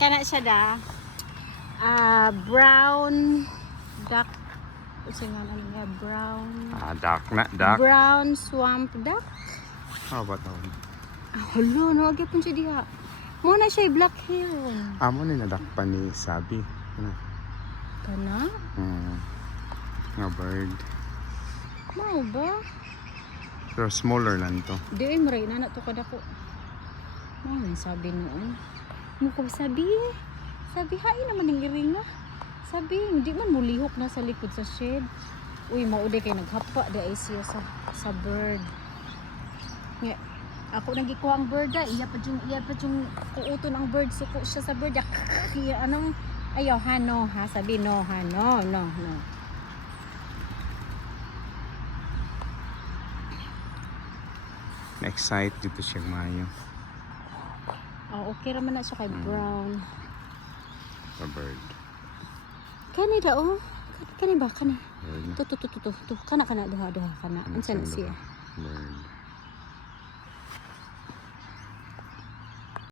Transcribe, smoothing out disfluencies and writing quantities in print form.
Kana siya da. Brown duck. Kasi nga ano nga brown. Duck na, duck. Brown swamp duck. How about that? Hala, naagay po siya diha. Muna siya black hair. Amo ni nadak pa ni Sabi. Ano? Kana? Nga bird. Mau ba? Pero smaller lang to. Di maray na to kada ko. Ano sabi noon? Muko sabi. Sabi hain naman ng iringa. Sabi hindi man mulihok na sa likod sa shed. Uy, maude kay naghapa da ay siya sa bird. Nga ako nagikuha ang bird da. Iya pa yung kuuton ang bird suko siya sa bird. Kaya anong ayaw hano ha sabi no hano no. Na-excite dito siya mayo. Oh, okay raman na siya kay brown. Sa bird. Kani da oh. Kani ba kana? Bird. To kana duha kana. Ansa na siya? Bird.